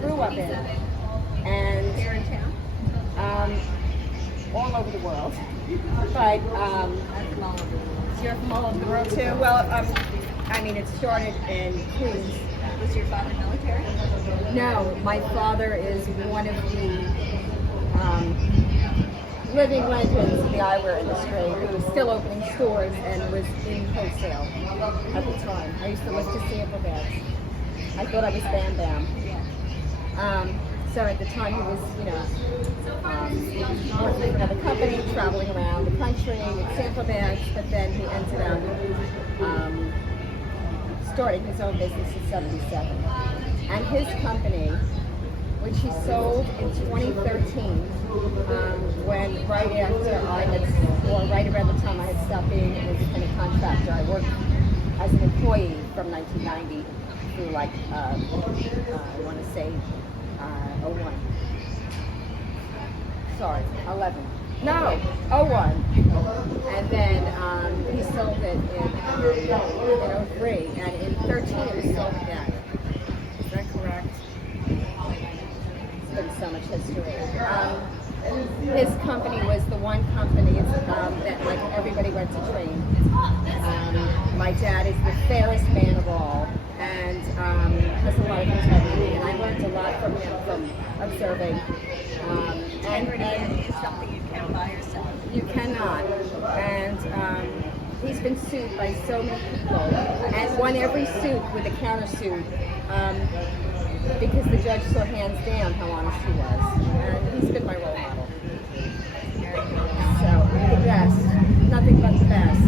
grew up in, and Here in town? all over the world. But I'm from all over the world. you're from all over the world too. Well, I mean, it started in Queens. Was your father military? No, my father is one of the living legends of the eyewear industry who was still opening stores and was in wholesale at the time. I used to look to sample bags. I thought I was Bam Bam. So at the time he was, working for another company, traveling around the country with sample bags, but then he ended up starting his own business in '77. And his company, which he sold in 2013, when right after I had, or right around the time I had stopped being an independent contractor, I worked as an employee from 1990 through I want to say, 01. Sorry, 11. No, 01. And then he sold it in 03, and in 13 it was sold again. Is that correct? It's been so much history. His company was the one company that like everybody went to train. My dad is the fairest man of all, and has a lot of integrity, and I learned a lot from him from observing. Integrity is something you can't buy yourself. You cannot. And he's been sued by so many people and won every suit with a countersuit because the judge saw hands down how honest he was. And he's been my role model. So, the best. Nothing but the best.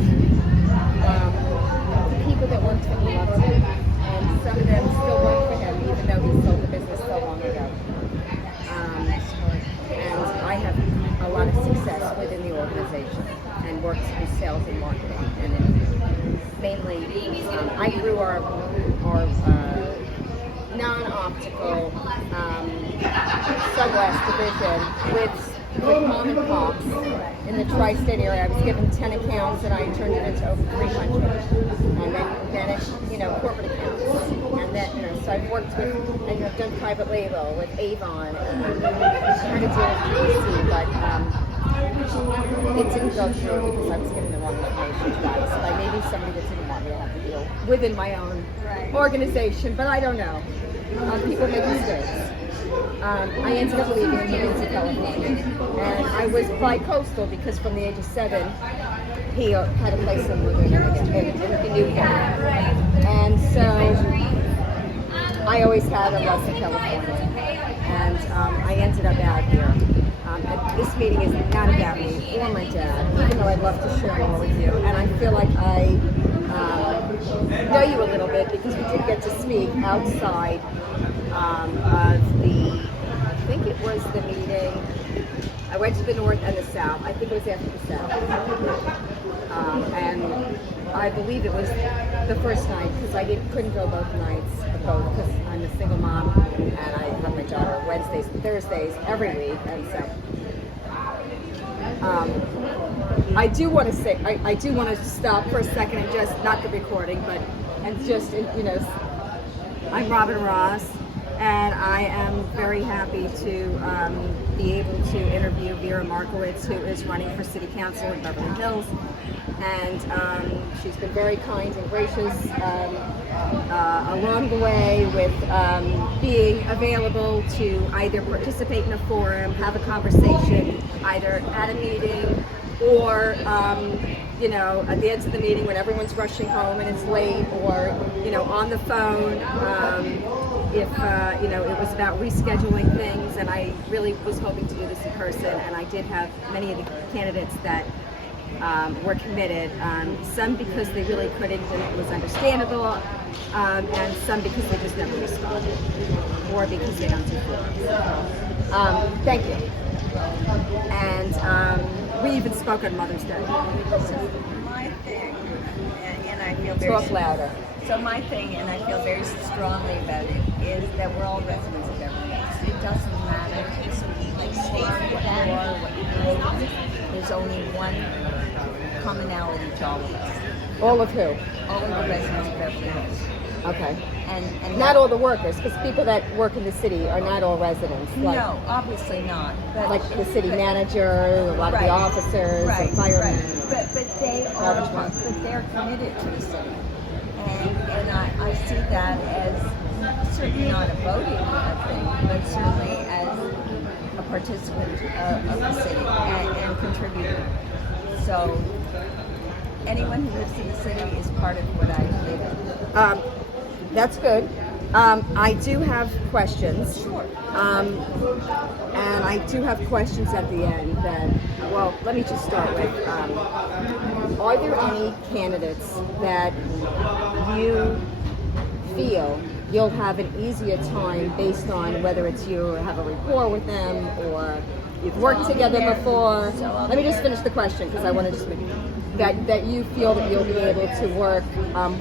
The people that worked for him loved him. And some of them still work for him, even though he sold the business so long ago. And I have a lot of success within the organization and works in sales and marketing. And mainly, I grew our non-optical sunglass division with mom and pops in the tri-state area. I was given 10 accounts and I turned it into over 300. And then managed, corporate accounts. And then, so I've worked with, and I've done private label with Avon and kind of did DC, but it didn't go through because I was given the wrong information twice by maybe somebody that didn't want me to have to deal within my own organization, but I don't know. People make mistakes. I ended up leaving and moving to California, and I was bi-coastal because from the age of 7, he had a place in New York, and so I always had a love for California, and I ended up out here. This meeting is not about me or my dad, even though I'd love to share more with you, and I feel like I know you a little bit because we did get to speak outside of the, I think it was the meeting. I went to the north and the south. I think it was after the south. And I believe it was the first night because I couldn't go both nights, because I'm a single mom and I have my daughter Wednesdays and Thursdays every week, and so I do want to say I do want to stop for a second and just not the recording, but and just I'm Robin Ross. And I am very happy to be able to interview Vera Markowitz, who is running for City Council in Beverly Hills. And she's been very kind and gracious along the way with being available to either participate in a forum, have a conversation, either at a meeting or at the end of the meeting when everyone's rushing home and it's late, or on the phone. If it was about rescheduling things, and I really was hoping to do this in person, and I did have many of the candidates that were committed, some because they really couldn't and it was understandable, and some because they just never responded, or because they don't do forums. Thank you. And we even spoke on Mother's Day. So my thing, and I feel very... Talk louder. So my thing, and I feel very strongly about it, is that we're all residents of Beverly Hills. It doesn't matter like state what you are, what you do. There's only one commonality to all of us. All of who? All of the residents of Beverly Hills. Okay. And Not all the workers, because people that work in the city are not all residents. Like, no, obviously not. But, like the city but- manager, a lot of Right. the officers, Right, and firemen. right. But they are, Garbage men. but they're committed to the city, and I see that as certainly not a voting thing, but certainly as a participant of the city and contributor. So anyone who lives in the city is part of what I believe in. That's good. I do have questions. Sure. And I do have questions at the end that, well, let me just start with, are there any candidates that you feel you'll have an easier time based on whether it's you have a rapport with them or you've worked together before? Let me just finish the question because I want to just make that you feel that you'll be able to work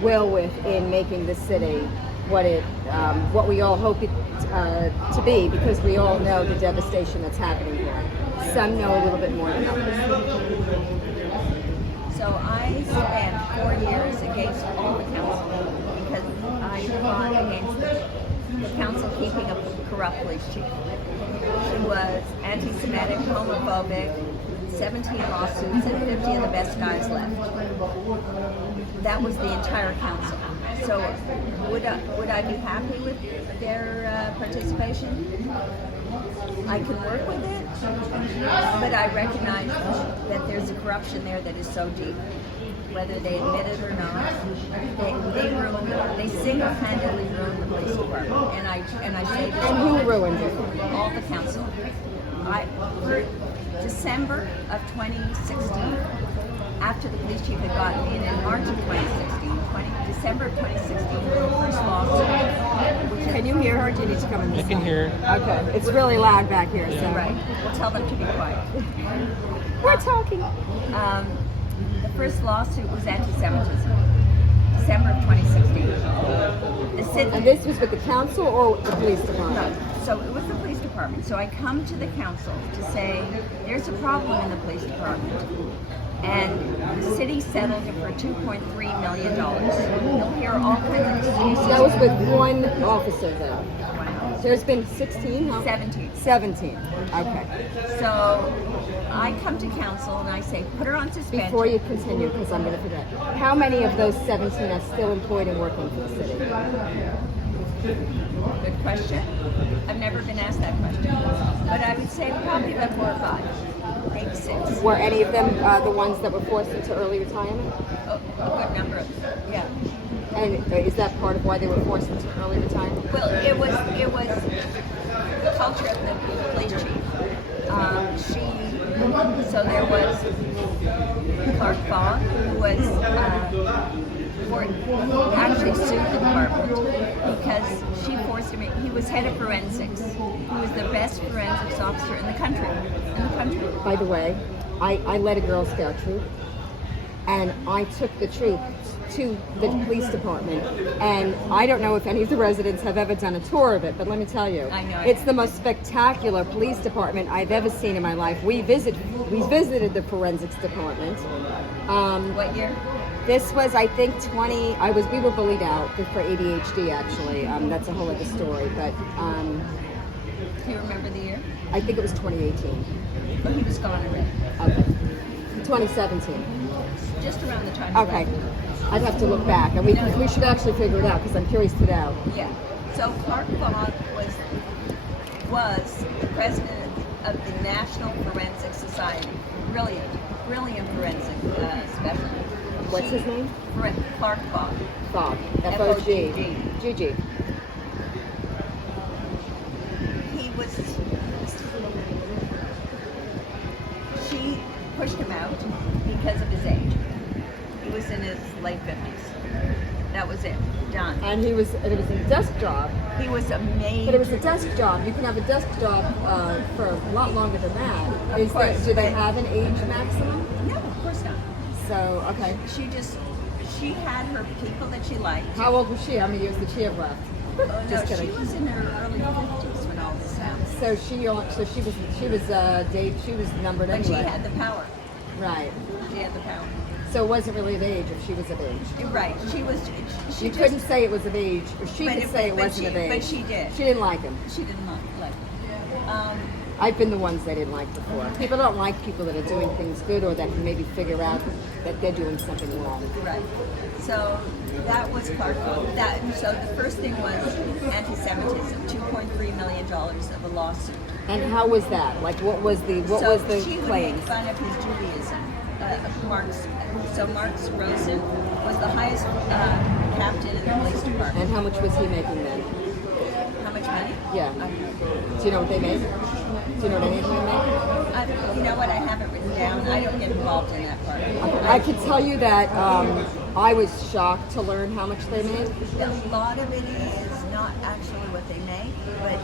well with in making the city what we all hope it to be, because we all know the devastation that's happening here. Some know a little bit more than others. So I spent 4 years against all the council because I fought against the council keeping a corrupt police chief. She was anti-Semitic, homophobic, 17 lawsuits, and 50 of the best guys left. That was the entire council. So would I be happy with their participation? I can work with it, but I recognize that there's a corruption there that is so deep. Whether they admit it or not, they single-handedly ruined the police department. And I say this. And who ruined it? All the council. For December of 2016, after the police chief had gotten in March of 2016, December of 2016, the first lawsuit. Can you hear her? Do you need to come in this I can hear. Okay. It's really loud back here, so. Right. We'll tell them to be quiet. We're talking. The first lawsuit was anti-Semitism. December of 2016. The city. And this was with the council or the police department? So it was the police department. So I come to the council to say there's a problem in the police department. And the city settled it for $2.3 million. You'll hear all kinds of excuses. That was with one officer, though. Wow. There's been 16, huh? 17. 17. Okay. So I come to council and I say, put her on suspension. Before you continue, because I'm going to forget, how many of those 17 are still employed and working for the city? Good question. I've never been asked that question. But I would say probably about 4 or 5, maybe 6. Were any of them the ones that were forced into early retirement? Oh, a good number of them, yeah. And is that part of why they were forced into early retirement? Well, it was the culture of the police chief. So there was Clark Fogg, who was actually sued the department because she forced him. He was head of forensics. He was the best forensics officer in the country. By the way, I led a Girl Scout troop, and I took the troop to the police department, and I don't know if any of the residents have ever done a tour of it, but let me tell you, I know. it's the most spectacular police department I've ever seen in my life. We visited the forensics department. What year? This was, I think, we were bullied out for ADHD, actually. That's a whole other story, but Do you remember the year? I think it was 2018. Oh, he was gone already. Okay. 2017. Just around the time. he Okay. left. I'd have to look back, and we should actually figure it out, because I'm curious to know. Yeah. So Clark Fogg was the president of the National Forensic Society. Brilliant forensic specialist. What's his name? Clark Fogg. Fogg. F-O-G-G. G-G. She pushed him out because of his age. He was in his late 50s. That was it. Done. And it was a desk job. He was amazing. But it was a desk job. You can have a desk job for a lot longer than that. Of course, Do they but- have an age maximum? No, of course not. So, okay. She had her people that she liked. How old was she? How many years did she have left? Oh, no, Just she kidding. was in her early 50s when all this happened. So she was numbered But she anyway. had the power. Right. She had the power. So it wasn't really of age if she was of age. Right. She was. She You just, couldn't say it was of age, or she but could say it but wasn't she, of age. But she did. She didn't like him. She didn't like. I've been the ones they didn't like before. People don't like people that are doing things good or that can maybe figure out that they're doing something wrong. Right. So that was part of that. So the first thing was anti-Semitism. $2.3 million of a lawsuit. And how was that? Like, what was the She would claim? make fun of his Judaism. Marx Rosen was the highest captain in the police department. And how much was he making then? How much money? Yeah. Do you know what they made? Do you know what any of them made? You know what? I have it written down. I don't get involved in that part. I can tell you that I was shocked to learn how much they made. A lot of it is not actually what they make, but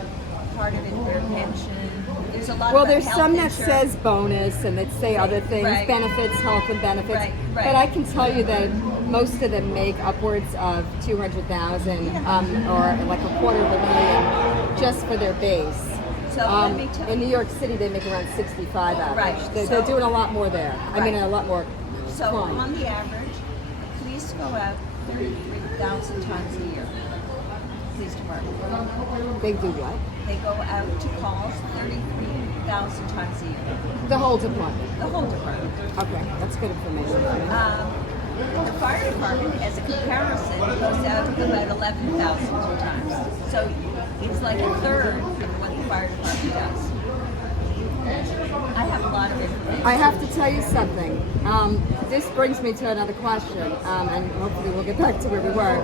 part of it their pension. There's a lot. Well, about there's health some that insurance. says bonus and that say other things, Right. benefits, health and benefits. Right, right. But I can tell you that most of them make upwards of 200,000 or like $250,000 just for their base. So let me tell in New you. York City, they make around 65 average. Right, They're so- doing a lot more there. I mean, Right. a lot more. So crime. on the average, the police go out 33,000 times a year. Police department. They do what? They go out to calls 33,000 times a year. The whole department. The whole department. Okay, that's good information. The fire department, as a comparison, goes out about 11,000 times. So it's like a third of what the fire department does. I have a lot of information. I have to tell you something. This brings me to another question, and hopefully we'll get back to where we were.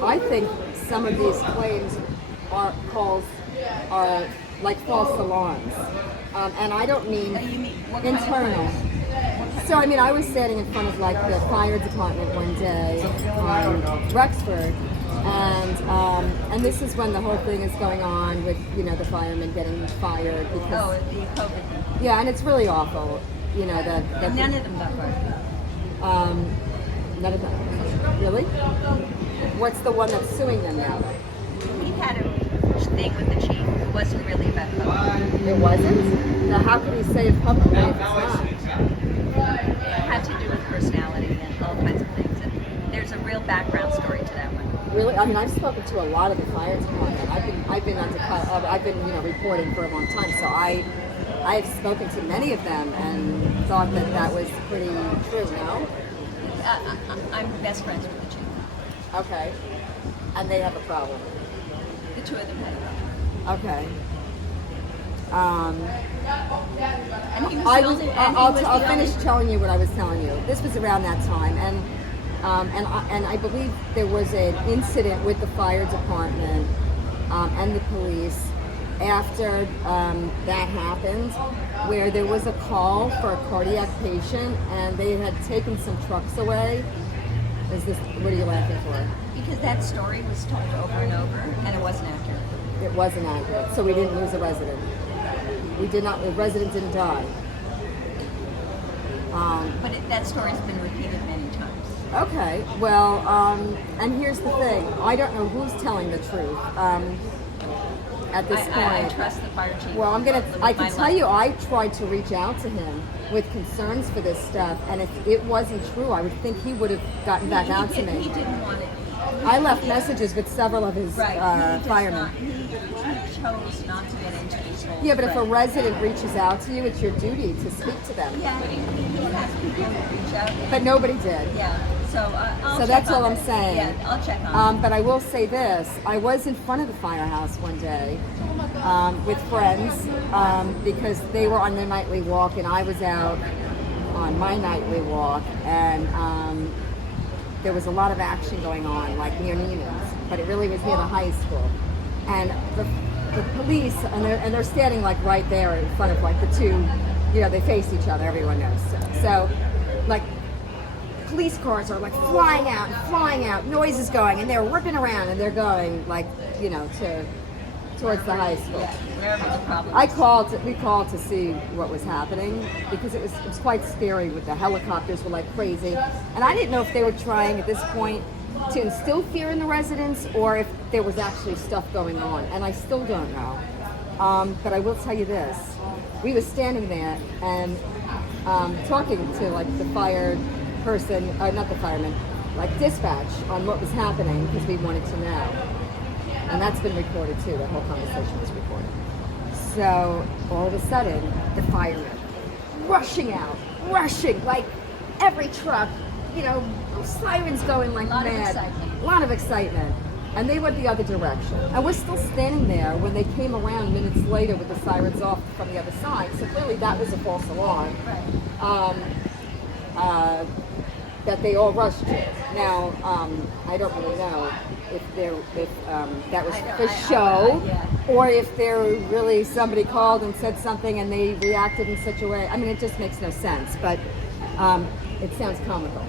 I think some of these claims are like false alarms, and I don't mean You mean what kind of internal. So I mean, I was standing in front of like the fire department one day on Rexford, and this is when the whole thing is going on with the firemen getting fired because Oh, the COVID. yeah, and it's really awful. That None of them got fired. none of them. Really? What's the one that's suing them now? He had a thing with the chief. It wasn't really about COVID. It wasn't? Now how could he say it publicly if it's not? It had to do with personality and all kinds of things. And there's a real background story to that one. Really? I mean, I've spoken to a lot of the fire department. I've been reporting for a long time, so I have spoken to many of them and thought that was pretty true. No? I'm best friends with the chief. Okay. And they have a problem. The two of them had a problem. Okay. And he was the only, and he was I'll the finish only, telling you what I was telling you. This was around that time, and I believe there was an incident with the fire department and the police after that happened, where there was a call for a cardiac patient, and they had taken some trucks away. What are you laughing for? because that story was told over and over, and it wasn't accurate. It wasn't accurate, so we didn't lose a resident. The resident didn't die. But that story's been repeated many times. Okay, well, and here's the thing. I don't know who's telling the truth at this point. I trust the fire chief. Well, I can My tell life. you, I tried to reach out to him with concerns for this stuff, and if it wasn't true, I would think he would have gotten back out to He me. didn't want it. I left messages with several of his Right. firemen. He chose not to get into these whole Yeah, but if a thread. resident reaches out to you, it's your duty to speak to them. Yeah, he has people who reach out. But nobody did. Yeah, so I'll So check that's on all I'm it. saying. Yeah, I'll check on it. But I will say this: I was in front of the firehouse one day with friends because they were on their nightly walk, and I was out on my nightly walk, and there was a lot of action going on, like near Neiman's, but it really was near the high school, and the police, and they're standing like right there in front of like the two, they face each other. Everyone knows. So like. Police cars are like flying out, noise is going, and they're whipping around, and they're going like, towards the high school. Yeah, wherever the problem is. We called to see what was happening because it was quite scary. With the helicopters were like crazy, and I didn't know if they were trying at this point to instill fear in the residents or if there was actually stuff going on, and I still don't know. But I will tell you this: we were standing there, and talking to like the fire person, not the fireman, like dispatch on what was happening because we wanted to know. And that's been recorded too. The whole conversation was recorded. So all of a sudden, the firemen rushing out, rushing like every truck, you know, sirens going like lot of mad, excitement. a lot of excitement. And they went the other direction. And we're still standing there when they came around minutes later with the sirens off from the other side. So clearly that was a false alarm. Right. That they all rushed to. Now, I don't really know if that was for show, yeah. or if there really somebody called and said something and they reacted in such a way. I mean, it just makes no sense. But it sounds comical.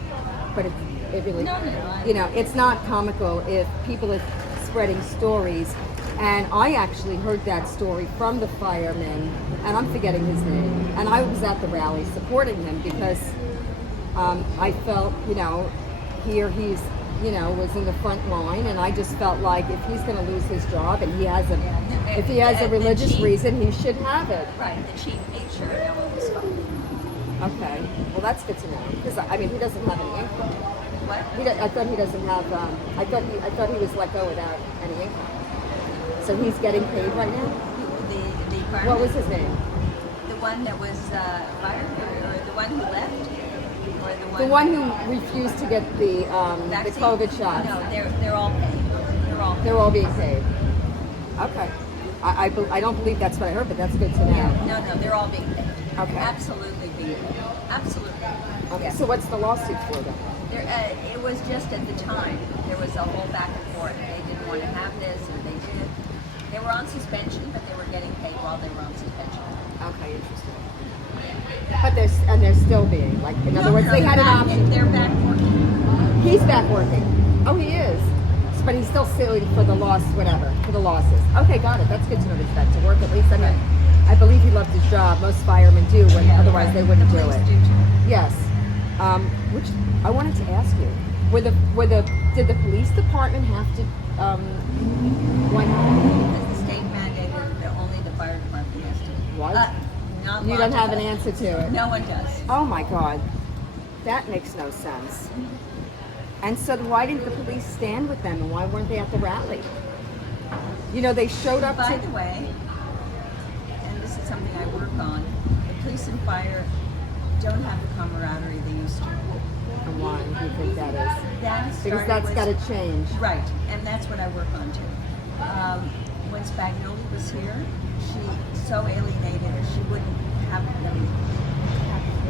But it really, you know, it's not comical if people are spreading stories. And I actually heard that story from the fireman, and I'm forgetting his name. And I was at the rally supporting him because I felt, you know, here he's, you know, was in the front line, and I just felt like if he's going to lose his job and he has if he has a religious reason, he should have it. Right. The chief made sure no one was fired. Okay, well that's good to know because I mean he doesn't have any income. What? I thought he doesn't have. I thought he was let go without any income. So he's getting paid right now. The fireman. What was his name? The one that was fired, or the one who left, or The one who refused to get the vaccine? COVID shot. No, they're all paid. They're all being paid. Okay. I don't believe that's what I heard, but that's good to know. Yeah. No, they're all being paid. Okay. Absolutely being paid. Absolutely. Okay. Yeah. So what's the lawsuit for then? It was just at the time, there was a whole back and forth. They didn't want to have this, or they did. They were on suspension, but they were getting paid while they were on suspension. Okay, interesting. But they're still being like, in other words, they had an option. They're back working. He's back working. Oh, he is. But he's still suing for the loss, whatever, for the losses. Okay, got it. That's good to know that he's back to work at least. I mean, I believe he loved his job. Most firemen do, when otherwise they wouldn't do it. Yes. Which I wanted to ask you: did the police department have to? Because the state mandated that only the fire department has to. What? Not You don't have an logically. answer to it. No one does. Oh my God, that makes no sense. And so why didn't the police stand with them, and why weren't they at the rally? You know, they showed up By to. the way, and this is something I work on, the police and fire don't have the camaraderie they used to. And why do you think that is? That Because started that's with- got to change. Right, and that's what I work on too. When Spagnoli was here, she so alienated her, she wouldn't have them.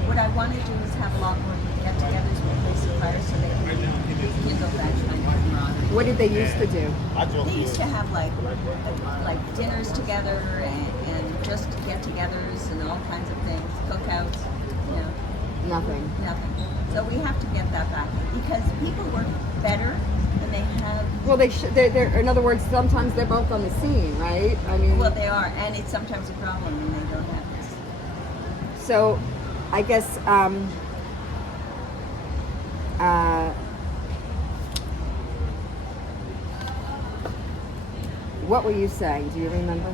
What I want to do is have a lot more get-togethers with police and fire so they can rekindle that kind of camaraderie. What did they used to do? They used to have like dinners together and just get-togethers and all kinds of things, cookouts, you know. Nothing. Nothing. So we have to get that back because people work better than they have. Well, they're, in other words, sometimes they're both on the scene, right? I mean, Well, they are, and it's sometimes a problem when they don't have this. so I guess what were you saying? Do you remember?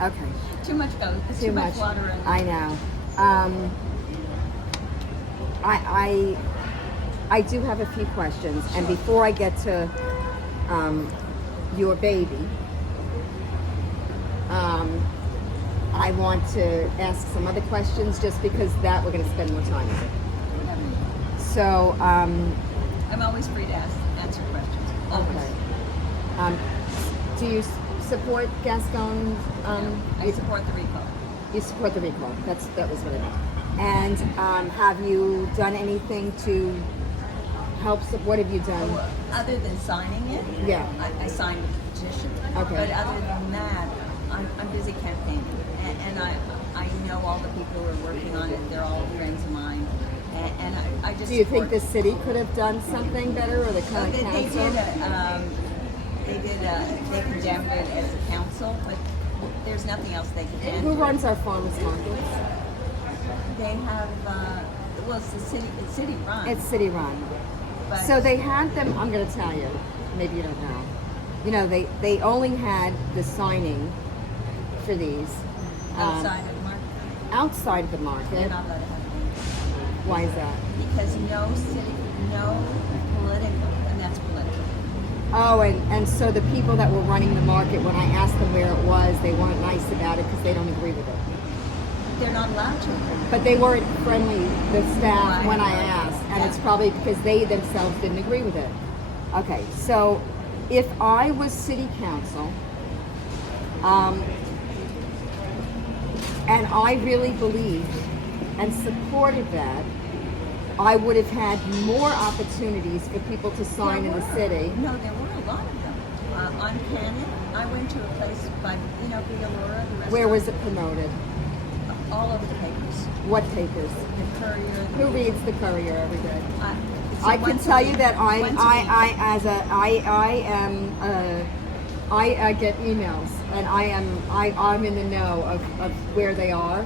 Okay. Too much goes. Too much water in. I know. I do have a few questions, and before I get to your baby, I want to ask some other questions just because that we're going to spend more time with. So, I'm always free to answer questions. Always. okay. Do you support Gascon? I support the recall. You support the recall. That was what I meant. And have you done anything to help? What have you done? Other than signing it, Yeah. I signed the petition. Okay. But other than that, I'm busy campaigning, and I know all the people who are working on it. They're all friends of mine, and I just. Do you think support the city could have done something better, or the county They council? They condemned it as a council, but there's nothing else they can do. Who runs our farmers markets? They have, well, it's the city. It's city run. It's city run. but So they had them. I'm going to tell you. Maybe you don't know. You know, they only had the signing for these. outside of the market. outside of the They're market. not allowed to have games. Why is that? Because no political, and that's political. Oh, and so the people that were running the market, when I asked them where it was, they weren't nice about it because they don't agree with it. They're not allowed to. But they weren't friendly, the staff, Right. when I asked, and Yeah. it's probably because they themselves didn't agree with it. Okay, so if I was city council, and I really believed and supported that, I would have had more opportunities for people to sign in the city. No, there were a lot of them. On Cannon, I went to a place by, Villa Laura, the restaurant. Where was it promoted? All over the papers. What papers? The Courier. Who reads the Courier every day? It's I can once a tell you week. that Once a week. I get emails and I'm in the know of where they are,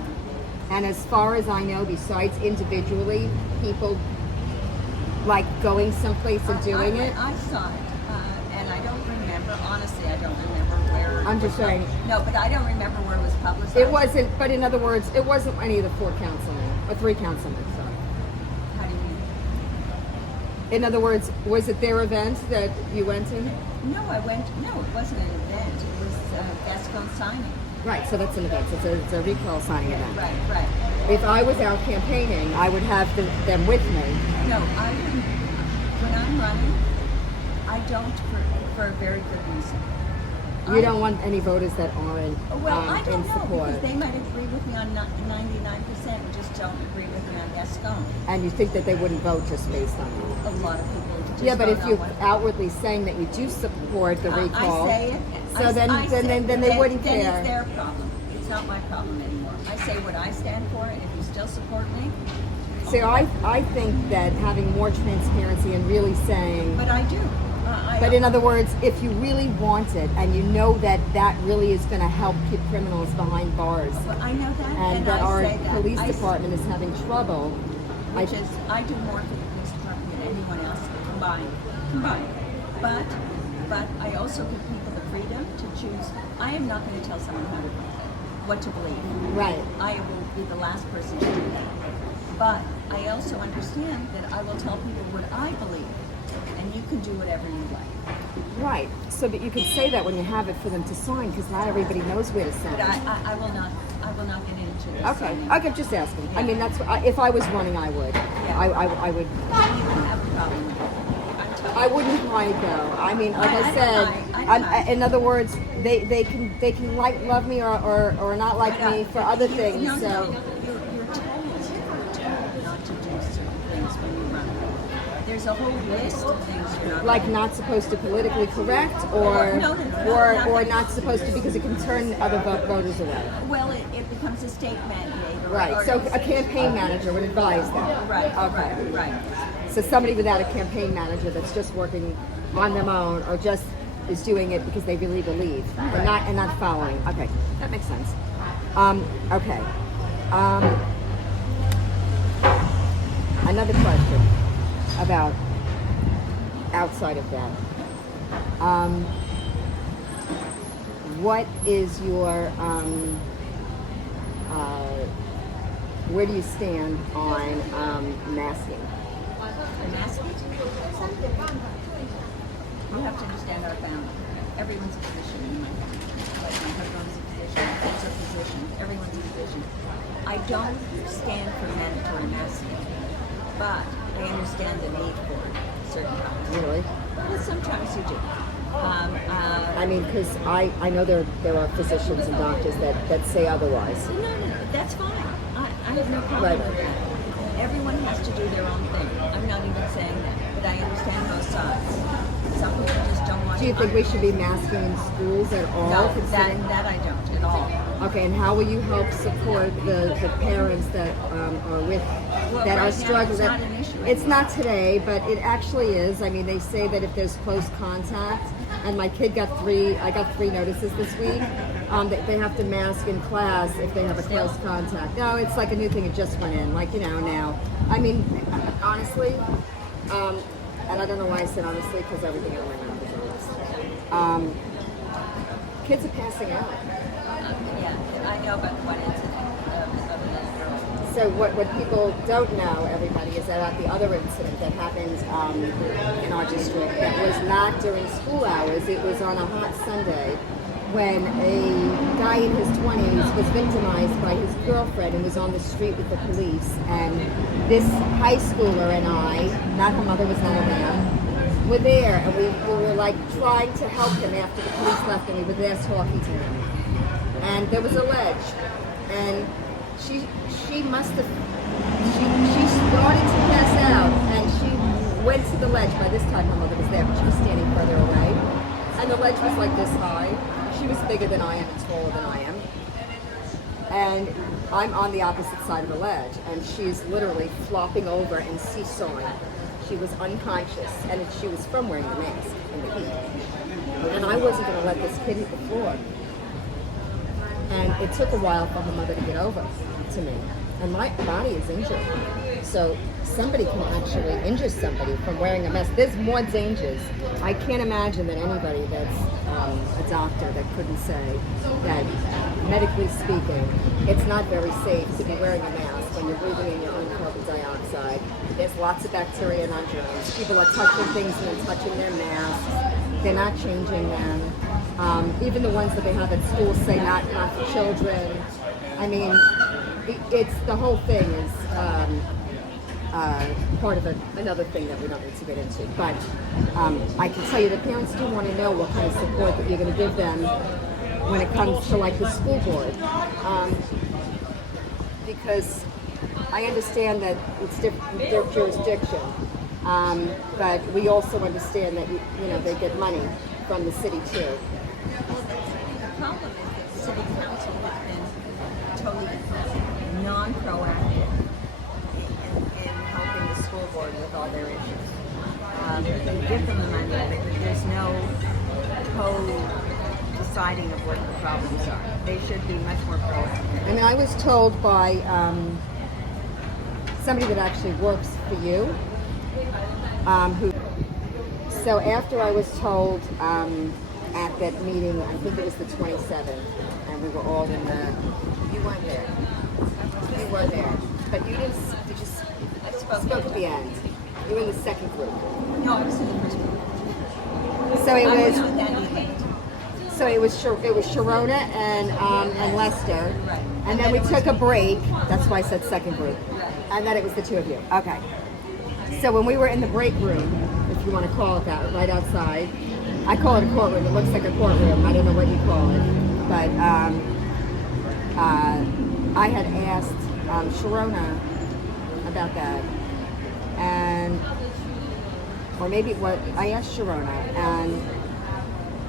and as far as I know, besides individually people like going someplace and doing it. I saw it, and I don't remember. Honestly, I don't remember where. I'm just saying. No, but I don't remember where it was publicized. It wasn't, but in other words, it wasn't any of the 4 councilmen or 3 councilmen. Sorry. How do you mean? In other words, was it their event that you went to? No, I went. No, it wasn't an event. It was Gascon signing. Right, so that's an event. It's a recall signing event. Right. If I was out campaigning, I would have them with me. No, I wouldn't. When I'm running, I don't for a very good reason. You don't want any voters that aren't Well, I in don't know support. because they might agree with me on 99%, and just don't agree with me on Gascon. And you think that they wouldn't vote just based on that. A lot of people. Just Yeah, but vote if on you're what- outwardly saying that you do support the recall, I say it. so then they wouldn't then care. it's their problem. It's not my problem anymore. I say what I stand for, and if you still support me, See, I think that having more transparency and really saying, but I do. but in other words, if you really want it and you know that that really is going to help keep criminals behind bars, Well, I know that, and that I our say that. police I- department is having trouble, I do more for the police department than anyone else combined. But I also give people the freedom to choose. I am not going to tell someone what to believe. right? I will be the last person to do that. But I also understand that I will tell people what I believe, and you can do whatever you like. Right. So, but you could say that when you have it for them to sign, because not everybody knows where to sign. But I will not get into this. Okay. Okay. Just asking. I mean, that's if I was running, I would. Yeah. I would. You have a problem with it. I'm telling I wouldn't hide though. I mean, like I I said, don't mind. in other words, they can love me or not like me for other things. No, So. you're told not to do certain things when you run. There's a whole list of things you're not Like not supposed to politically correct, or not supposed to because it can turn other voters away. Well, it becomes a state mandate. Right. So a campaign manager would advise that. Right. Okay. Right. So somebody without a campaign manager that's just working on their own or just is doing it because they really believe and not following. Okay, that makes sense. Okay. Another question about outside of that. What is your where do you stand on masking? Masking? You have to understand our family. Everyone's a physician in my family. Like my husband's a physician, my kids are physicians, everyone's a physician. I don't stand for mandatory masking, but I understand the need for it certain times. Really? Well, sometimes you do. I mean, because I know there are physicians and doctors that say otherwise. No, that's fine. I have no problem with that. Everyone has to do their own thing. I'm not even saying that, but I understand both sides. Some people just don't want to. Do you think we should be masking in schools at all? No, considering- that I don't at all. Okay, and how will you help support the parents that are with Well, that right are now, struggling? it's not an issue It's anymore. not today, but it actually is. I mean, they say that if there's close contact, and my kid got I got three notices this week. They have to mask in class if they have a close contact. No, it's like a new thing. It just went in, like now. I mean, honestly, and I don't know why I said honestly because everything in my mouth is honest. Kids are passing out. Yeah, I know about one incident of So what people don't know, everybody, is that the other incident that happened in our district that was not during school hours. It was on a hot Sunday when a guy in his 20s was victimized by his girlfriend and was on the street with the police. And this high schooler and I, not her mother was not around, were there, and we were like trying to help him after the police left, and we were there talking to him. And there was a ledge, and she must have, she started to pass out, and she went to the ledge. By this time her mother was there, but she was standing further away. And the ledge was like this high. She was bigger than I am and taller than I am. And I'm on the opposite side of the ledge, and she's literally flopping over and seesawing. She was unconscious, and she was from wearing the mask in the heat. And I wasn't going to let this kid hit the floor. And it took a while for her mother to get over to me. And my body is injured. So somebody can actually injure somebody from wearing a mask. There's more dangers. I can't imagine that anybody that's a doctor that couldn't say that, medically speaking, it's not very safe to be wearing a mask when you're breathing in your own carbon dioxide. There's lots of bacteria and germs. People are touching things and then touching their masks. They're not changing them. Even the ones that they have at school say not for children. I mean, it's the whole thing is part of another thing that we don't need to get into. But I can tell you the parents do want to know what kind of support that you're going to give them when it comes to like the school board. Because I understand that it's their jurisdiction, but we also understand that they get money from the city too. Well, the problem is that the city council has been totally non-proactive in helping the school board with all their issues. They give them the money, but there's no co-deciding of what the problems are. They should be much more proactive. I mean, I was told by somebody that actually works for you, who. So after I was told at that meeting, I think it was the 27th, and we were all in the. You weren't there. You were there, but you didn't. Did you? I Spoke at the end. You were in the second group. No, I was in the first group. So it I was. with Andy Hayes. So it was Sharona and Lester, Right. And then we took a break. That's why I said second group. Right. And then it was the two of you. Okay. So when we were in the break room, if you want to call it that, right outside, I call it a courtroom. It looks like a courtroom. I don't know what you call it, but I had asked Sharona about that, or maybe what I asked Sharona, and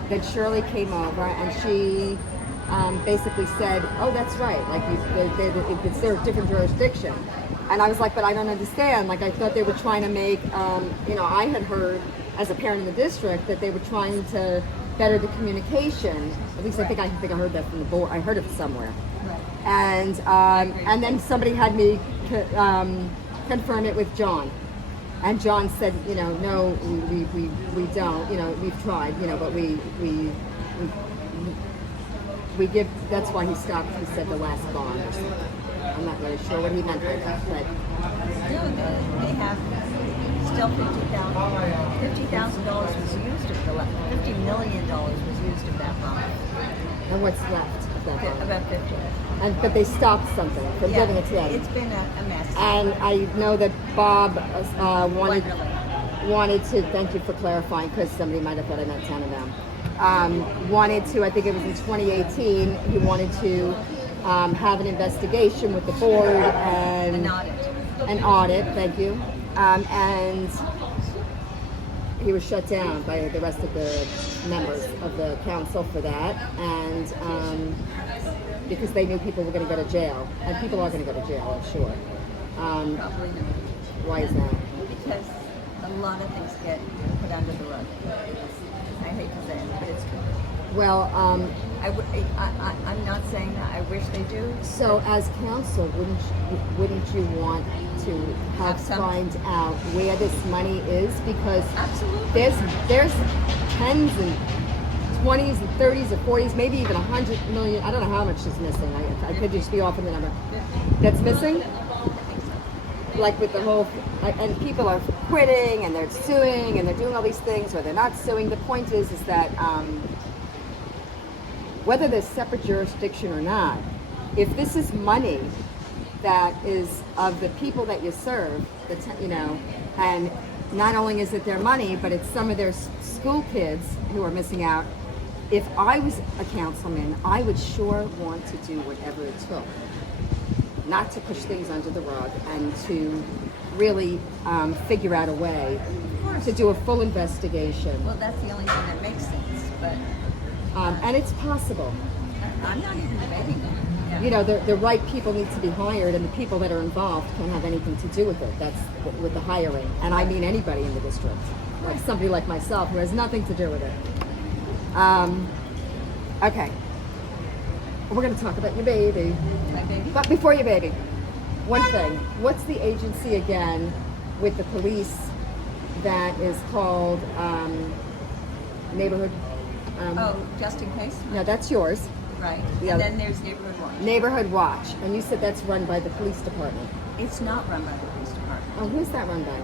then Shirley came over and she basically said, "Oh, that's right. Like it's their different jurisdiction." And I was like, "But I don't understand. Like I thought they were trying to make, I had heard as a parent in the district that they were trying to better the communication. At least I think I heard that from the board. I heard it somewhere." Right. And then somebody had me confirm it with John. And John said, no, we don't. We've tried, but we give. That's why he stopped. He said the last bond or something. I'm not really sure what he meant by that, but No, they have still $50,000 was used of the $50 million was used of that bond. and what's left of that bond? About 50. But they stopped something from giving it to them. It's been a mess. And I know that Bob wanted Wonderly. to, thank you for clarifying, because somebody might have thought I meant town of them, wanted to, I think it was in 2018, he wanted to have an investigation with the board and An audit. An audit, thank you. And he was shut down by the rest of the members of the council for that, and because they knew people were going to go to jail, and people are going to go to jail, I'm sure. Probably not. Why is that? Because a lot of things get put under the rug. I hate to say it, but it's true. Well, I'm not saying that. I wish they do. so as council, wouldn't you want to Have some- find out where this money is? Because Absolutely. there's tens and 20s and 30s and 40s, maybe even 100 million. I don't know how much is missing. I could just be off in the number. That's missing? like with the whole, and people are quitting and they're suing and they're doing all these things, or they're not suing. The point is that whether there's separate jurisdiction or not, if this is money that is of the people that you serve, and not only is it their money, but it's some of their school kids who are missing out. If I was a councilman, I would sure want to do whatever it took, not to push things under the rug, and to really figure out a way to do a full investigation. Well, that's the only thing that makes sense, but And it's possible. I'm not even debating that. Yeah. You know, the right people need to be hired, and the people that are involved can't have anything to do with it. That's with the hiring. And I mean anybody in the district, like somebody like myself who has nothing to do with it. Okay. We're going to talk about your baby. My baby. But before your baby, one thing. What's the agency again with the police that is called Neighborhood? Just in case? No, that's yours. Right. Yeah. And then there's Neighborhood Watch. Neighborhood Watch. And you said that's run by the police department. It's not run by the police department. Oh, who's that run by?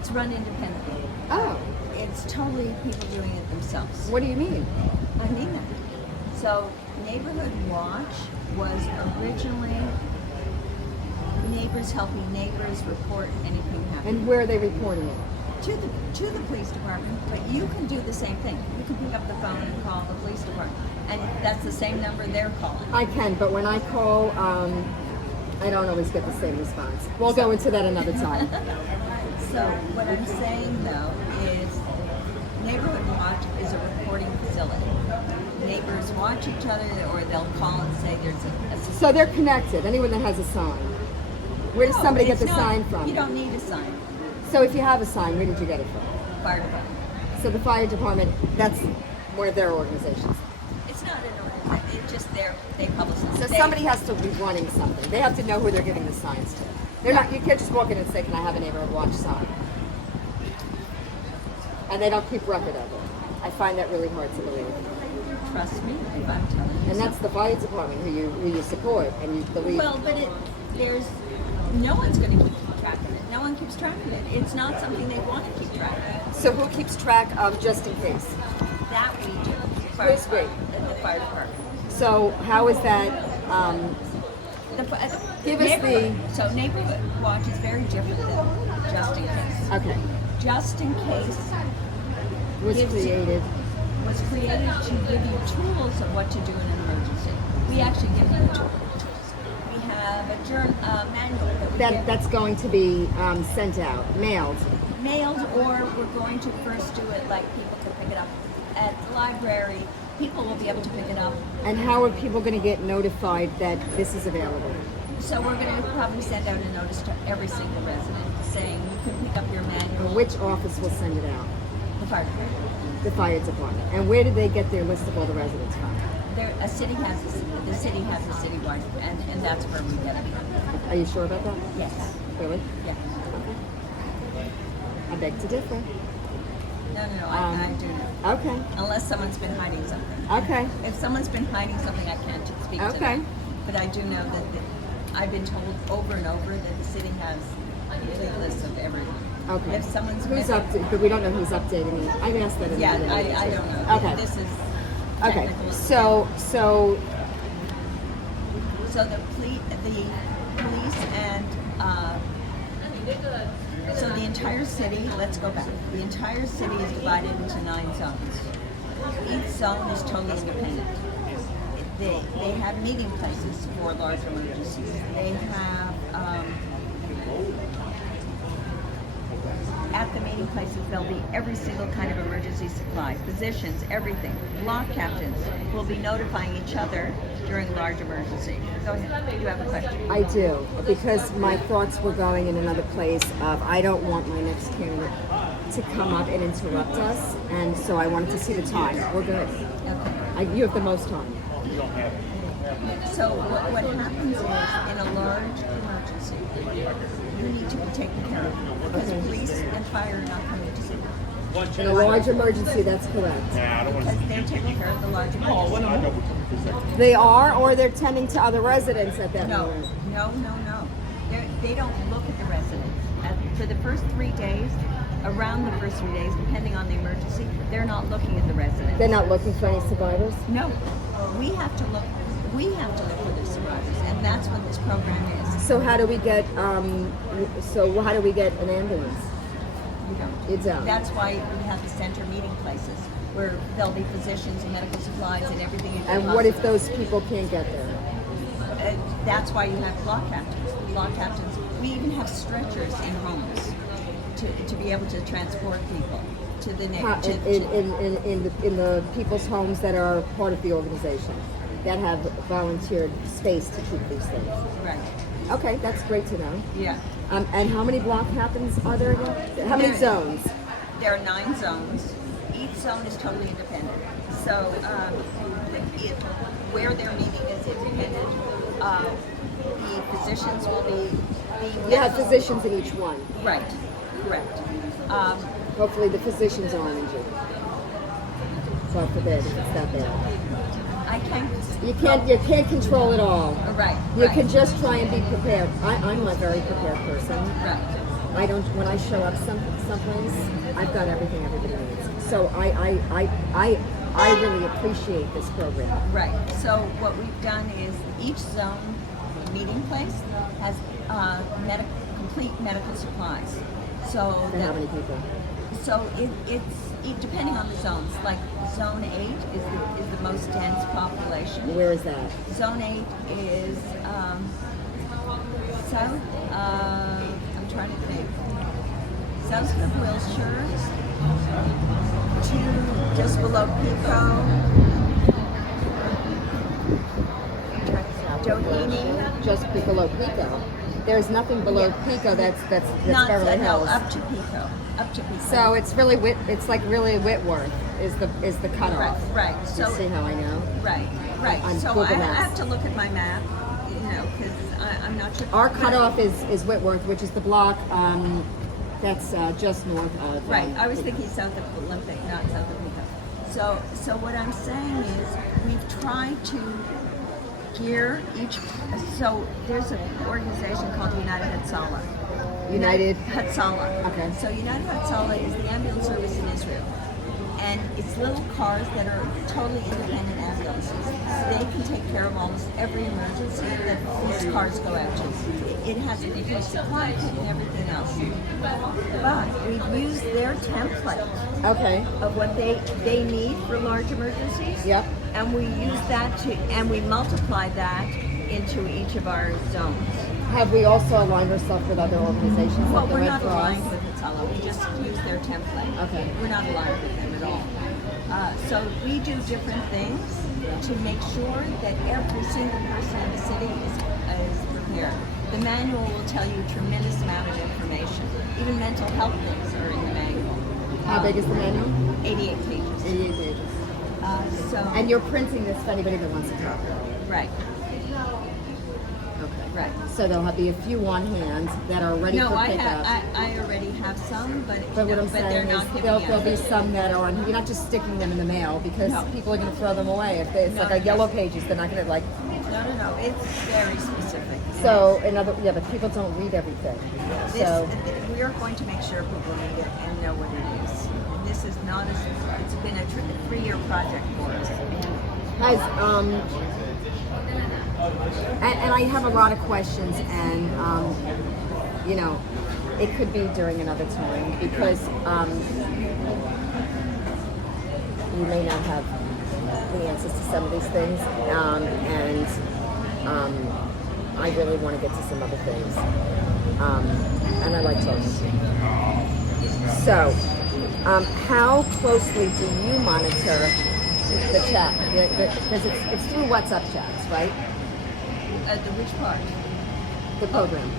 It's run independently. Oh, It's totally people doing it themselves. what do you mean? I mean that. So Neighborhood Watch was originally neighbors helping neighbors report anything happening And where are they reporting it? to the police department. But you can do the same thing. You can pick up the phone and call the police department, and that's the same number they're calling. I can, but when I call, I don't always get the same response. We'll go into that another time. So what I'm saying though is Neighborhood Watch is a reporting facility. Neighbors watch each other, or they'll call and say there's a So they're connected. Anyone that has a sign. Where does No, somebody get it's the not- sign from? You don't need a sign. So if you have a sign, where did you get it from? Fire department. So the fire department, that's one of their organizations. It's not an organization. It's just they publicize. So somebody has to be running something. They have to know who they're giving the signs to. They're not. You can't just walk in and say, "Can I have a Neighborhood Watch sign?" And they don't keep record of it. I find that really hard to believe. Trust me if I'm telling you. And that's the fire department who you support and you believe. Well, but there's no one's going to keep track of it. No one keeps track of it. It's not something they want to keep track of. So who keeps track of just in case? That we do. Who's we? The fire department. So how is that? Give us So Neighborhood Watch is very different than Just in Case. Okay. Just in Case Was gives- created. was created to give you tools of what to do in an emergency. We actually give you tools. We have a manual that we give That's going to be sent out, mailed. mailed, or we're going to first do it like people can pick it up at the library. People will be able to pick it up. And how are people going to get notified that this is available? So we're going to probably send out a notice to every single resident saying you can pick up your Or manual. which office will send it out? The fire department. The fire department. And where do they get their list of all the residents from? The city has a citywide, and that's where we get it from. Are you sure about that? Yes. Really? Yes. I beg to differ. No, I do know. Okay. Unless someone's been hiding something. Okay. If someone's been hiding something, I can't speak to Okay. that. But I do know that I've been told over and over that the city has complete lists of everyone. Okay. If someone's Who's missing- but we don't know who's updating it. I've asked that in Yeah, the other I don't know. Okay. This is Okay. technical. So So the police and so the entire city. Let's go back. The entire city is divided into 9 zones. Each zone is totally independent. They have meeting places for large emergencies. They have at the meeting places there'll be every single kind of emergency supply, physicians, everything. Block captains will be notifying each other during large emergency. Go ahead. You have a question. I do, because my thoughts were going in another place of I don't want my next candidate to come up and interrupt us, and so I wanted to see the time. We're good. Okay. You have the most time. So what happens is in a large emergency, you need to be taken care of because Okay. police and fire are not coming to see you. In a large emergency, that's correct. Because they're taking care of the large emergency. They are, or they're tending to other residents at that No, moment. no. They don't look at the residents. For the first 3 days, around the first 3 days, depending on the emergency, they're not looking at the residents. They're not looking for any survivors? No, we have to look. We have to look for the survivors, and that's what this program is. So how do we get an ambulance? We don't. You don't. That's why we have the center meeting places where there'll be physicians and medical supplies and everything. You can And what if possibly- those people can't get there? That's why you have block captains. Block captains. We even have stretchers in homes to be able to transport people to the How- next. in the people's homes that are part of the organization, that have volunteered space to keep these things. Right. Okay, that's great to know. Yeah. And how many block captains are there again? How many zones? There are 9 zones. Each zone is totally independent. So where they're meeting is independent. The physicians will be. You have physicians in each one. Right. Correct. Hopefully the physicians aren't injured. God forbid if it's that bad. I can't. You can't control it all. Right. You right, can just try and be prepared. I'm a very prepared person. Right. I don't. When I show up someplace, I've got everything everybody needs. So I really appreciate this program. Right. So what we've done is each zone meeting place has complete medical supplies. So For how many people? So it's depending on the zones. Like Zone 8 is the most dense population. Where is that? Zone 8 is south. I'm trying to think. South of Wilshire to just below Pico. Doheny. Just below Pico. There's nothing below Pico that's Not Beverly no, Hills. up to Pico. Up to Pico. So it's really it's like really Whitworth is the cutoff. Right. You So see how I know? right. On So Google I Maps. have to look at my map, because I'm not sure. Our cutoff is Whitworth, which is the block that's just north of. Right. I was thinking south of Olympic, not south of Pico. So what I'm saying is we've tried to gear each. So there's an organization called United Hatzalah. United. Hatzalah. Okay. So United Hatzalah is the ambulance service in Israel. And it's little cars that are totally independent ambulances. They can take care of almost every emergency that these cars go out to. It has a complete supply kit and everything else. But we've used their template Okay. of what they need for large emergencies. Yep. And we use that and we multiply that into each of our zones. Have we also aligned ourselves with other organizations Well, like the we're Red not Cross? aligned with Hatzalah. We just use their template. Okay. We're not aligned with them at all. So we do different things to make sure that every single person in the city is prepared. The manual will tell you a tremendous amount of information. Even mental health things are in the manual. How big is the manual? 88 pages. 88 pages. And you're printing this for anybody that wants to talk. Right. Okay. Right. So there'll be a few on hand that are ready No, for I pickup. already have some, but But what I'm they're saying not is giving there'll be out. some that are on. You're not just sticking them in the mail because No. people are going to throw them away. If it's No, like a no. yellow pages, they're not going to like. No. It's very specific. So but people don't read everything. So We are going to make sure people read it and know what it is. And this is not it's been a 3-year project for us. has and I have a lot of questions, and it could be during another time because you may not have the answers to some of these things, and I really want to get to some other things, and I like talking to you. So, how closely do you monitor the chat? Because it's through WhatsApp chats, right? The which part? The program.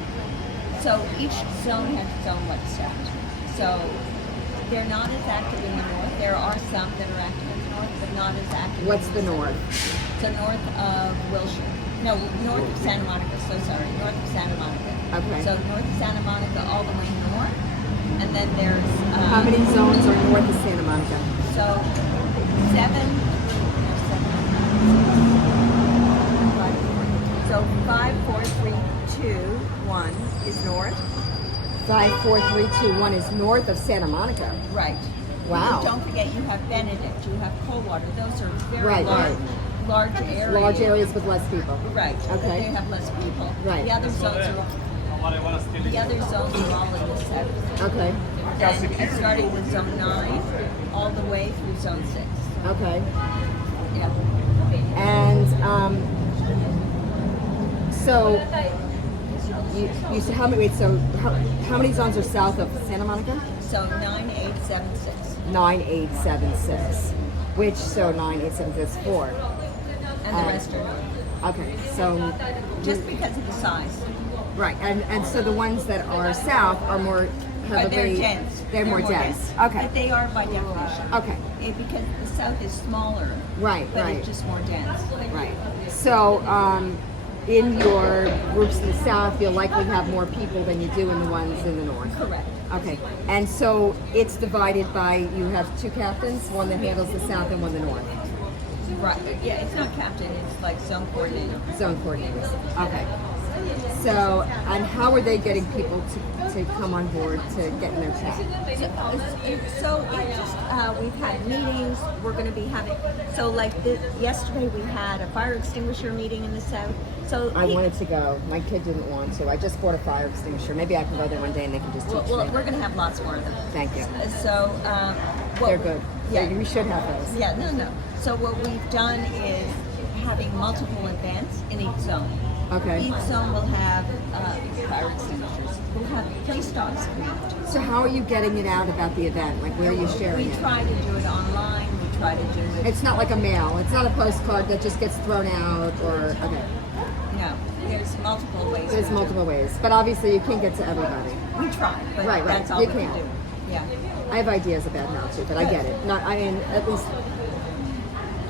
So each zone has its own WhatsApp. So they're not as active in the north. There are some that are active in the north, but not as active. What's in the north? So north of Wilshire. No, north of Santa Monica. So sorry, north of Santa Monica. Okay. So north of Santa Monica all the way north, and then there's. How many zones are north of Santa Monica? So 7. So 5, 4, 3, 2, 1. 54321 is north of Santa Monica. Right. Wow. Don't forget, you have Benedict, you have Coldwater. Those are very Right, large areas. Large areas with less people. Right. But Okay. they have less people. Right. The other zones are all in the south. Okay. And starting with zone 9 all the way through zone 6. Okay. Yeah. And so you said how many? Wait, so how many zones are south of Santa Monica? So 9876. 9876. Which so 9876 is 4. And the rest are not. Okay, so Just because of the size. right, and so the ones that are south are more But heavily. they're dense. They're more dense. Okay. But they are by definition. Okay. Because the south is smaller. Right, But right. it's just more dense. Right. So, in your groups in the south, you'll likely have more people than you do in the ones in the north. Correct. Okay. And so it's divided by, you have 2 captains, one that handles the south and one the north. Right. Yeah, it's not captain, it's like zone coordinator. Zone coordinators. Okay. So, and how are they getting people to come on board to get in their chat? So it just, we've had meetings, we're going to be having, so like yesterday we had a fire extinguisher meeting in the south. So I wanted to go. My kid didn't want to. I just bought a fire extinguisher. Maybe I can go there one day and they can just teach well, me. we're going to have lots more of them. Thank you. So, what They're good. Yeah. We should have those. Yeah, no. So what we've done is having multiple events in each zone. Okay. Each zone will have fire extinguishers. We'll have police dogs come out. So how are you getting it out about the event? Like where are you sharing We it? try to do it online. We try to do it. It's not like a mail. It's not a postcard that just gets thrown out or okay. No, there's multiple ways. There's we do multiple ways. But obviously you can't get to everybody. it. We try, but Right, right. that's all You we can can't. do. Yeah. I have ideas about how to, but I get it. Not I mean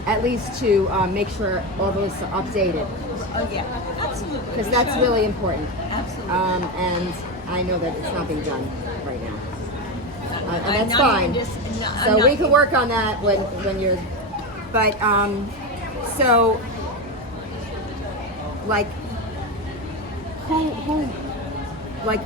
at least to make sure all those are updated Oh yeah, absolutely. because We that's should. really important. Absolutely. And I know that it's not being done right now. And I'm that's not fine. even just- no, I'm So not- we can work on that when you're. But so like who like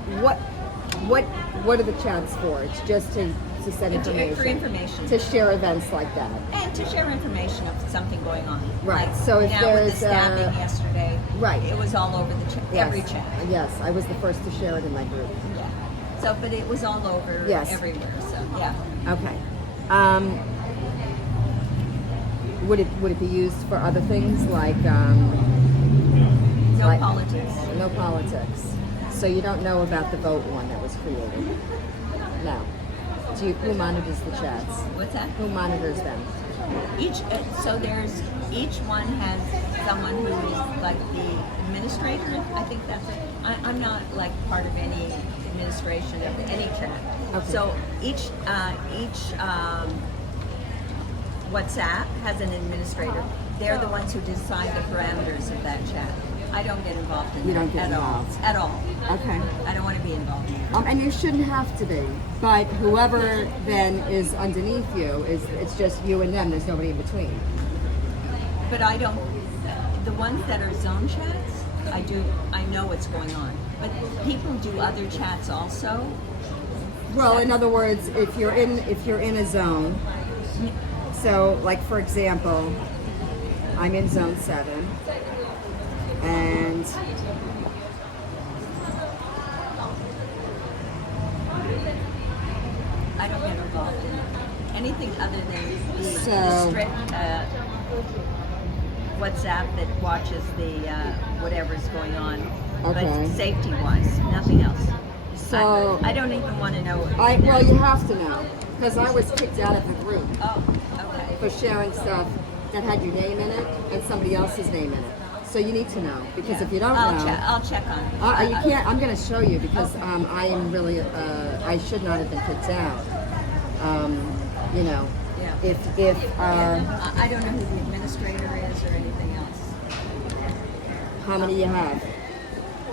what are the chats for? It's just to send information. For information. To share events like that. And to share information of something going on. Right, Like so if now there's, with the stabbing yesterday, right. it was all over the chat, every chat. Yes, I was the first to share it in my group. Yeah. So, but it was all over Yes. everywhere. So, yeah. Okay. Would it be used for other things like No like- politics. no politics? So you don't know about the vote one that was created? No. Who monitors the chats? What's that? Who monitors them? Each one has someone who is like the administrator. I think that's it. I'm not like part of any administration of any chat. Okay. So each WhatsApp has an administrator. They're the ones who decide the parameters of that chat. I don't get involved in You that don't get at involved. all. At all. Okay. I don't want to be involved in it. And you shouldn't have to be. But whoever then is underneath you it's just you and them. There's nobody in between. But I don't. The ones that are zone chats, I know what's going on. But people do other chats also. Well, in other words, if you're in a zone, so like for example, I'm in zone 7, and I don't get involved in anything other than the So- strict WhatsApp that watches the whatever's going on. Okay. But safety-wise, nothing else. So- I don't even want to know. well, you have to know because I was kicked out of the group Oh, okay. for sharing stuff that had your name in it and somebody else's name in it. So you need to know because Yeah. if you don't I'll know, I'll check on it. you can't. I'm going to show you because I am really. I should not have been kicked out. You know, Yeah. if I don't know who the administrator is or anything else. how many you have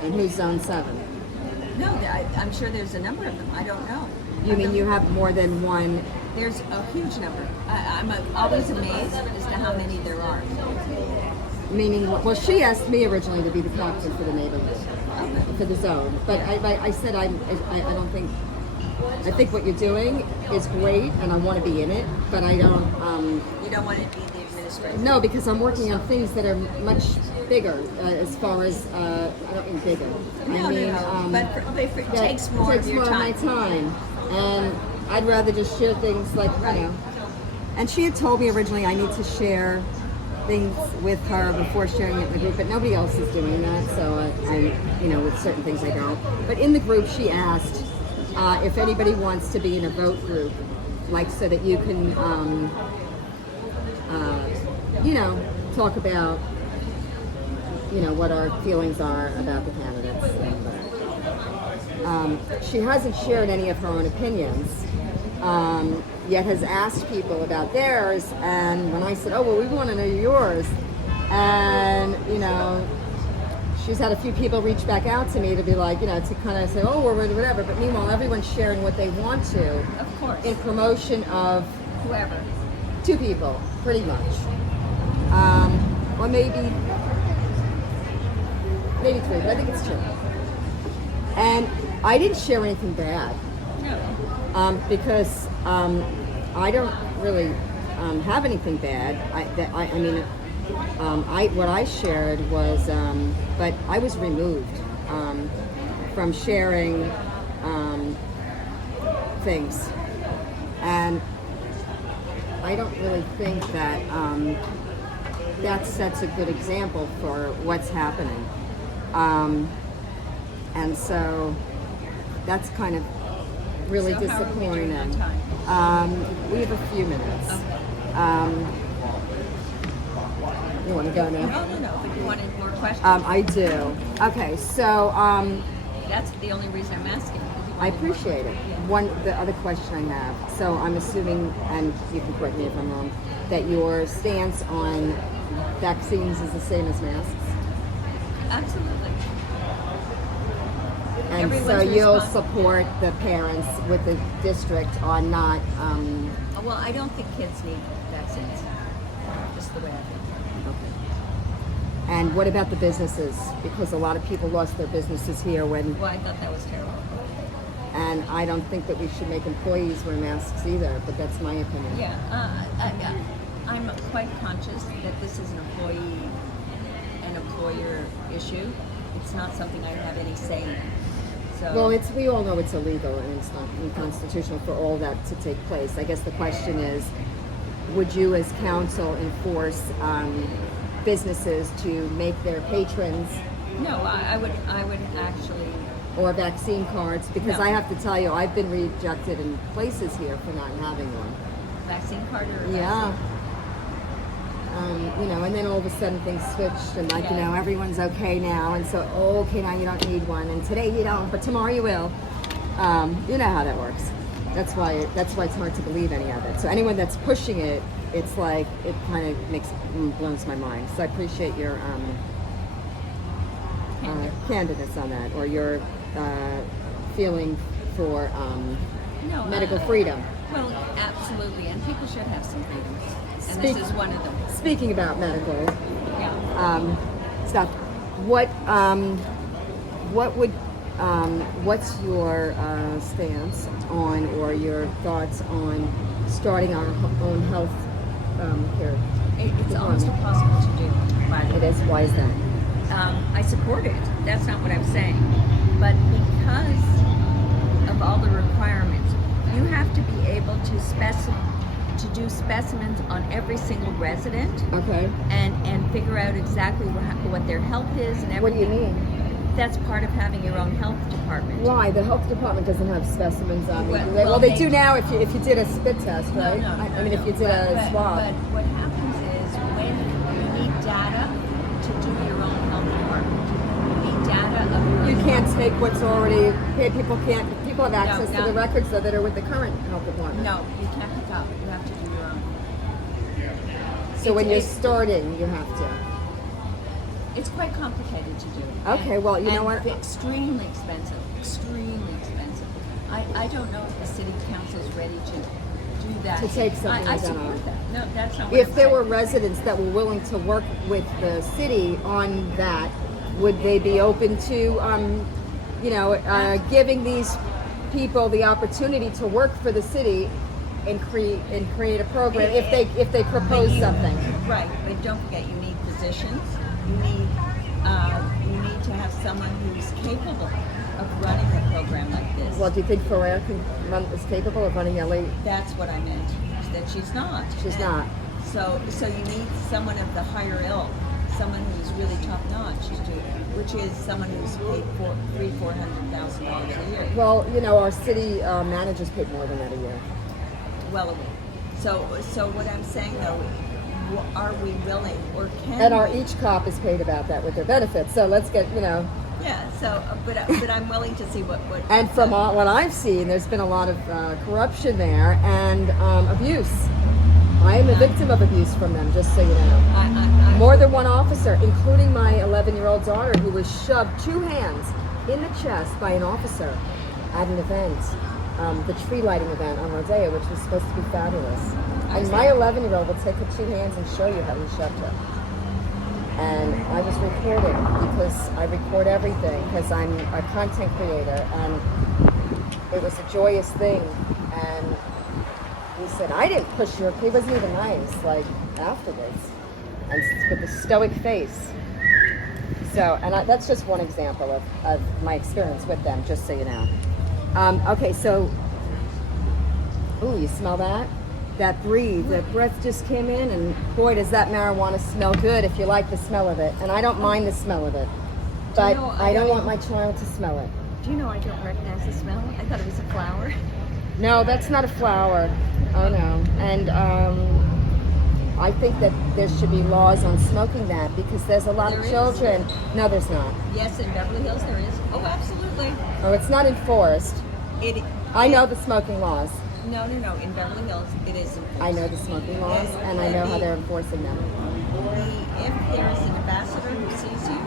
and who's zone 7. No, I'm sure there's a number of them. I don't know. You mean you have more than one? There's a huge number. I'm always amazed as to how many there are. Meaning, well, she asked me originally to be the captain for the neighborhood, for the zone. But I said I don't think. I think what you're doing is great, and I want to be in it. But I don't. You don't want to be the administrator. No, because I'm working on things that are much bigger. As far as I don't mean bigger. I mean, But if it that takes more of your of my time, and I'd rather just share things like you know. And she had told me originally I need to share things with her before sharing it in the group, but nobody else is doing that, so I you know, with certain things I don't. But in the group, she asked if anybody wants to be in a vote group, like so that you can, you know, talk about, you know, what our feelings are about the candidates. And, she hasn't shared any of her own opinions. Yet has asked people about theirs, and when I said, oh, well, we want to know yours, and, you know, she's had a few people reach back out to me to be like, you know, to kind of say, oh, or whatever, but meanwhile, everyone's sharing what they want to. Of course. In promotion of Whoever. 2 people, pretty much. Or maybe 3, but I think it's 2. And I didn't share anything bad. No. Because I don't really have anything bad. What I shared was, but I was removed from sharing things, and I don't really think that that sets a good example for what's happening, and so that's kind of really So how are we doing disappointing. on We have a few minutes. You want to go now? No. If you wanted more questions, I do. Okay, so that's the only reason I'm asking. Because you I wanted more appreciate it. questions. The other question I have. So I'm assuming, and you can correct me if I'm wrong, that your stance on vaccines is the same as masks, Absolutely. and so Everyone's you'll responsible. support the parents with the district on not. Well, I don't think kids need vaccines. Just the way I think. And what about the businesses? Because a lot of people lost their businesses here when. Well, I thought that was terrible. And I don't think that we should make employees wear masks either, but that's my opinion. Yeah, I'm quite conscious that this is an employee and employer issue. It's not something I have any say in. So, Well, we all know it's illegal and it's not unconstitutional for all that to take place. I guess the question is, would you as council enforce businesses to make their patrons no, I would actually. or vaccine cards? Because No. I have to tell you, I've been rejected in places here for not having one. Vaccine card or Yeah. You know, and then all of a sudden things switched and like, you know, everyone's okay now. And so, oh, okay, now you don't need one. And today you don't, but tomorrow you will. You know how that works. That's why it's hard to believe any of it. So anyone that's pushing it, it's like, it kind of blows my mind. So I appreciate your candidness on that, or your feeling for No, medical freedom. Well, absolutely, and people should have some freedoms, and Speak- this is one of them. Speaking about medical Yeah. stuff, what would what's your stance on, or your thoughts on starting our own health care? It's almost impossible to do. By the It way. is. Why is that? I support it. That's not what I'm saying. But because of all the requirements, you have to be able to do specimens on every single resident Okay. and figure out exactly what their health is and What do everything. you mean? That's part of having your own health department. Why? The health department doesn't have specimens on Well, it. well, They they- do now if you did a spit test, No, right? no, I mean, if you did But a swab. what happens is when you need data to do your own health department, you need data of your You own can't take what's already. People have access to no. the records that are with the current health department. No, you can't pick up. You have to do your own. So when you're It's- starting, you have to. It's quite complicated to do. Okay, well, you know And what? Extremely expensive. Extremely expensive. I don't know if the city council is ready to do do that. to take something I like that on. support that. No, that's not what If I'm there saying. were residents that were willing to work with the city on that, would they be open to, giving these people the opportunity to work for the city and create a program if they propose But you- something? Right, but don't forget, you need positions. You need to have someone who's capable of running a program like this. Well, do you think Ferrer is capable of running LA? That's what I meant. That she's not. She's And not. So you need someone of the higher ilk, someone who's really top notch, which is someone who's paid $400,000 a year. Well, our city managers paid more than that a year. Well away. So what I'm saying though, are we willing or can And our we? each cop is paid about that with their benefits. So let's get, Yeah. So but I'm willing to see what. And from what I've seen, there's been a lot of corruption there and abuse. I am a victim of abuse from them, just so you know. I More than one officer, including my 11-year-old daughter, who was shoved 2 hands in the chest by an officer at an event, the tree lighting event on Rodeo, which was supposed to be fabulous. And my 11-year-old will take her 2 hands and show you how he shoved her. And I was recording because I record everything because I'm a content creator, and it was a joyous thing. And he said, I didn't push you. He wasn't even nice, like, afterwards. And with a stoic face. So, and that's just one example of my experience with them, just so you know. Okay, so, ooh, you smell that? That breathe, that breath just came in, and boy, does that marijuana smell good if you like the smell of it. And I don't mind the smell of it, but I don't want my child to smell it. Do you know I don't recognize the smell? I thought it was a flower. No, that's not a flower. Oh no. And I think that there should be laws on smoking that because there's a lot There of is. children. No, there's not. Yes, in Beverly Hills there is. Oh, absolutely. Oh, it's not enforced. I know the smoking laws. No. In Beverly Hills, it is enforced. I know the smoking laws, and I know how they're enforcing them. If there is an ambassador who sees you,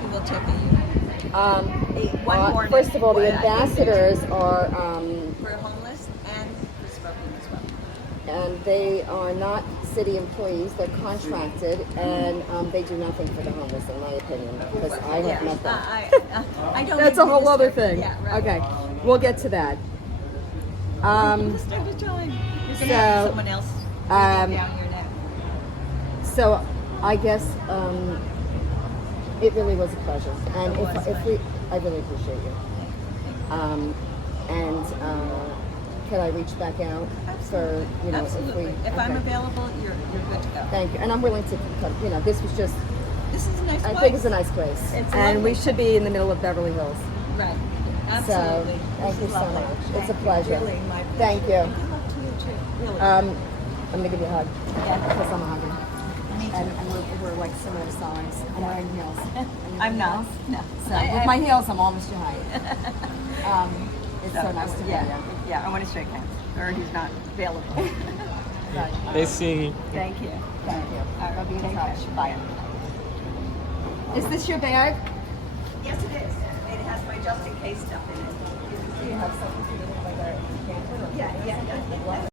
he will ticket you. One warning. First of all, the I think ambassadors are, for homeless and for smoking as well. and they are not city employees. They're contracted, and they do nothing for the homeless, in my opinion, because I have met them. I don't. That's a whole other administer- thing. Yeah, right. Okay, we'll get to that. Just at a time. You're gonna have someone else down your neck. So I guess it really was a pleasure, and I really appreciate you. And can I reach back out for Absolutely. If I'm okay. available, you're good to go. Thank you, and I'm willing to. This was just. This is a nice place. I think it's a nice place, It's and lovely. we should be in the middle of Beverly Hills. Right. So Absolutely. thank This you is so lovely. much. Thank It's a you. pleasure. Really, my pleasure. Thank you. And good luck to you too. Really. I'm gonna give you a hug. Yeah. Because I'm hungry. Me too. And we're like similar size. I'm wearing heels. I'm not. No. So with my heels, I'm almost your height. It's so nice to meet you. Yeah, I want to shake hands. Or he's not available. Nice seeing you. Thank you. Thank you. All right, I'll be in take touch. care. Bye. Is this your bag? Yes, it is. It has my just in case stuff in it. Do you have something to do with like a camper? Yeah.